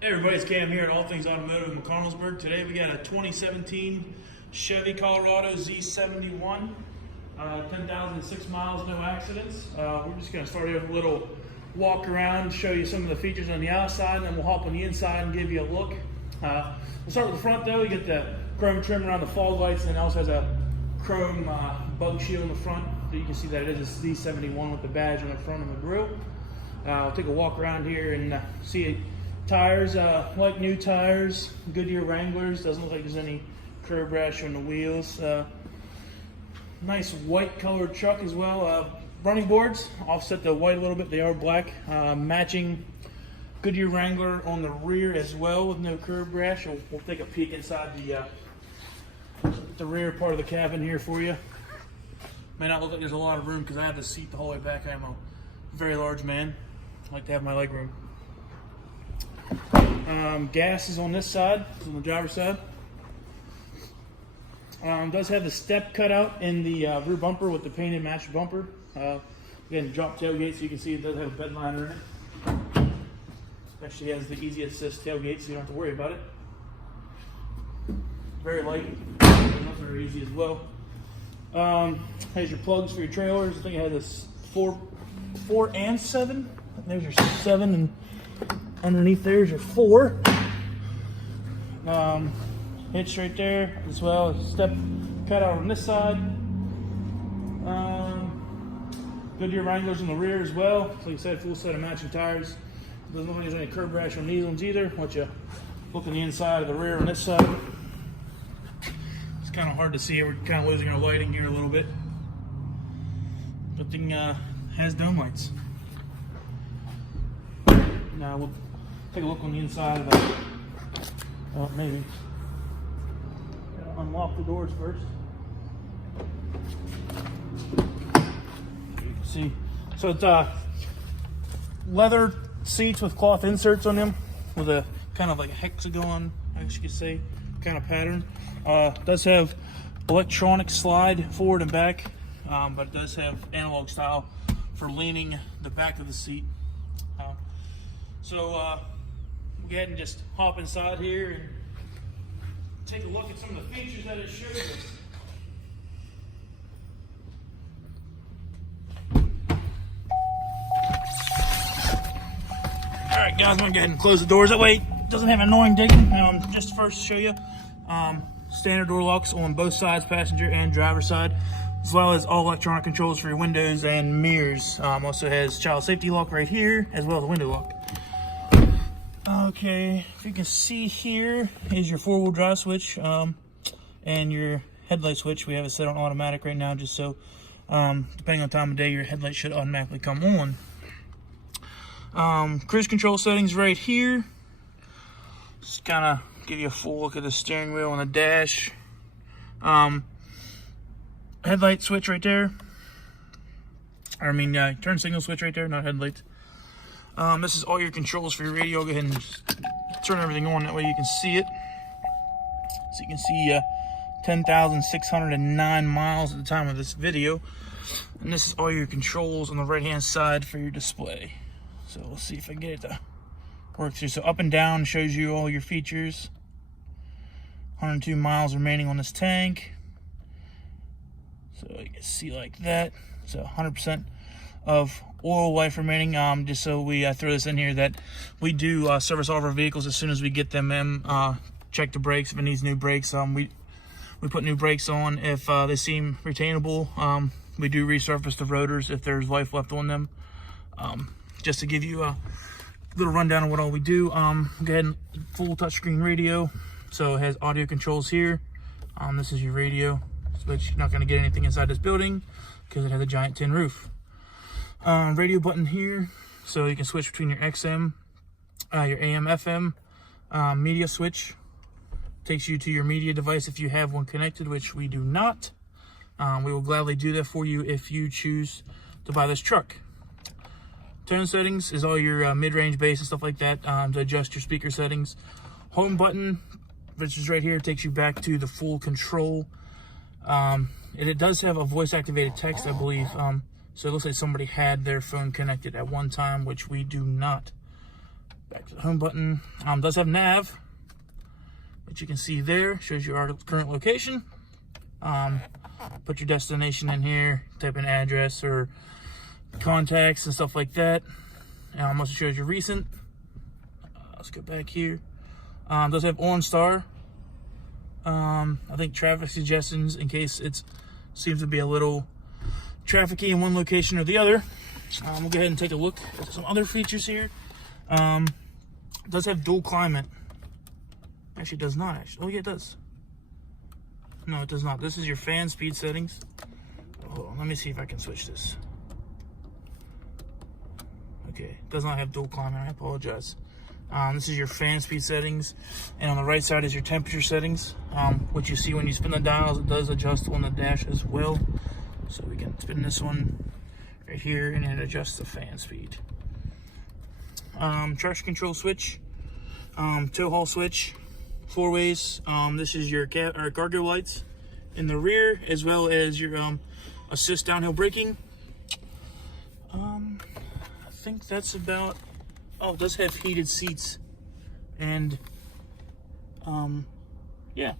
Hey everybody, it's Cam here at All Things Automotive in McConnellsburg. Today we got a 2017 Chevy Colorado Z71, 10,006 miles, no accidents. We're just going to start here with a little walk around, show you some of the features on the outside, and then we'll hop on the inside and give you a look. We'll start with the front though. You get the chrome trim around the fog lights, and it also has a chrome bug shield in the front. So you can see that it is a Z71 with the badge on the front of the grille. I'll take a walk around here and see it. Tires, like new tires, Goodyear Wranglers. Doesn't look like there's any curb rash on the wheels. Nice white colored truck as well. Running boards, offset the white a little bit. They are black. Matching Goodyear Wrangler on the rear as well with no curb rash. We'll take a peek inside the rear part of the cabin here for you. May not look like there's a lot of room because I have the seat the whole way back. I'm a very large man. I like to have my leg room. Gas is on this side, on the driver's side. Does have the step cut out in the rear bumper with the painted match bumper. Again, drop tailgate, so you can see it does have a bed liner in it. Especially has the easy assist tailgate, so you don't have to worry about it. Very light, not very easy as well. Has your plugs for your trailers. I think it has this 4 and 7. There's your 7 and underneath there's your 4. Hitch right there as well. Step cut out on this side. Goodyear Wranglers in the rear as well. Like I said, full set of matching tires. Doesn't look like there's any curb rash on these ones either. Once you look on the inside of the rear on this side, it's kind of hard to see. We're kind of losing our lighting here a little bit. But thing has dome lights. Now we'll take a look on the inside of that. Maybe unlock the doors first. You can see. So it's leather seats with cloth inserts on them, with a kind of like a hexagon, I guess you could say, kind of pattern. Does have electronic slide forward and back, but it does have analog style for leaning the back of the seat. So we'll go ahead and just hop inside here and take a look at some of the features that it shows us. Alright guys, I'm going to go ahead and close the doors. That way it doesn't have annoying digging. Just first show you standard door locks on both sides, passenger and driver side, as well as all electronic controls for your windows and mirrors. Also has child safety lock right here, as well as a window lock. Okay, if you can see here is your 4-wheel drive switch and your headlight switch. We have it set on automatic right now, just so depending on time of day, your headlight should automatically come on. Cruise control settings right here. Just kind of give you a full look at the steering wheel and the dash. Headlight switch right there. Turn signal switch right there, not headlights. This is all your controls for your radio. I'll go ahead and just turn everything on, that way you can see it. So you can see 10,609 miles at the time of this video. And this is all your controls on the right hand side for your display. So we'll see if I can get it to work through. So up and down shows you all your features. 102 miles remaining on this tank. So you can see like that. So 100% of oil life remaining. Just so we throw this in here, that we do service all of our vehicles as soon as we get them in. Check the brakes if it needs new brakes. We put new brakes on if they seem retainable. We do resurface the rotors if there's life left on them. Just to give you a little rundown of what all we do. Go ahead and full touchscreen radio. So it has audio controls here. This is your radio switch. You're not going to get anything inside this building because it has a giant tin roof. Radio button here, so you can switch between your XM, your AM, FM, media switch. Takes you to your media device if you have one connected, which we do not. We will gladly do that for you if you choose to buy this truck. Tone settings is all your mid-range bass and stuff like that, to adjust your speaker settings. Home button, which is right here, takes you back to the full control. And it does have a voice-activated text, I believe. So it looks like somebody had their phone connected at one time, which we do not. Back to the home button. Does have nav, which you can see there. Shows you our current location. Put your destination in here. Type in address or contacts and stuff like that. Also shows you recent. Let's go back here. Does have OnStar. I think traffic suggestions in case it seems to be a little trafficy in one location or the other. We'll go ahead and take a look at some other features here. Does have dual climate. Actually, it does not. Actually, oh yeah, it does. No, it does not. This is your fan speed settings. Hold on, let me see if I can switch this. Okay, it does not have dual climate. I apologize. This is your fan speed settings, and on the right side is your temperature settings. What you see when you spin the dials, it does adjust on the dash as well. So we can spin this one right here, and it adjusts the fan speed. Traction control switch, tow haul switch, 4 ways. This is your cargo lights in the rear, as well as your assist downhill braking. I think that's about. Oh, it does have heated seats, and yeah.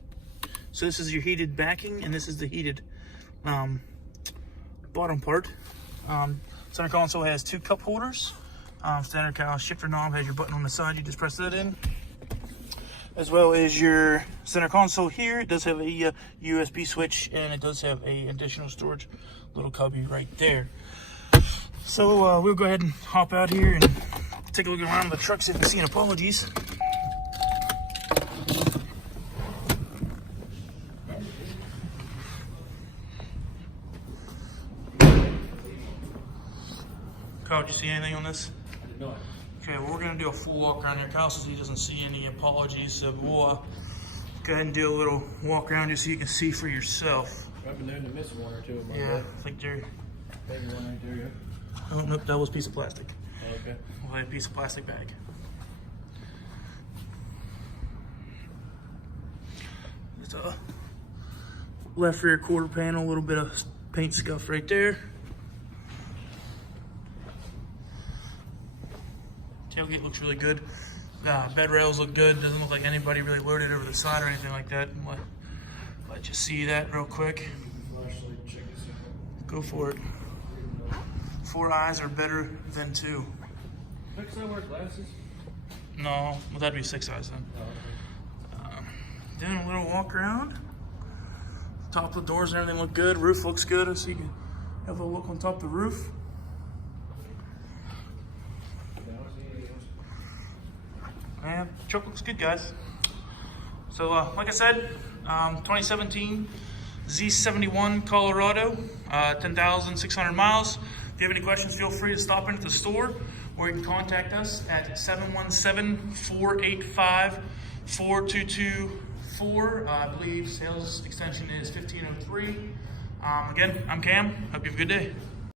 So this is your heated backing, and this is the heated bottom part. Center console has 2 cup holders. Standard cowl shifter knob has your button on the side. You just press that in. As well as your center console here, it does have a USB switch, and it does have a additional storage little cubby right there. So we'll go ahead and hop out here and take a look around the truck, see if we see any apologies. Kyle, did you see anything on this? No. Okay, well, we're going to do a full walk around here. Kyle says he doesn't see any apologies, so we'll go ahead and do a little walk around just so you can see for yourself. I've been known to miss 1 or 2 of my Yeah, I think they're... maybe 1 right there, yeah. Oh, nope, that was a piece of plastic. Oh, okay. We'll have a piece of plastic bag. Just a left rear quarter panel, a little bit of paint scuff right there. Tailgate looks really good. Bed rails look good. Doesn't look like anybody really loaded over the side or anything like that. Let you see that real quick. Go for it. 4 eyes are better than 2. Fix that wear glasses? No, well, that'd be 6 eyes then. Oh, okay. Doing a little walk around. Top of the doors and everything look good. Roof looks good, so you can have a look on top of the roof. And truck looks good, guys. So, like I said, 2017 Z71 Colorado, 10,600 miles. If you have any questions, feel free to stop in at the store, or you can contact us at 717-485-4224. I believe sales extension is 1503. Again, I'm Cam. Hope you have a good day.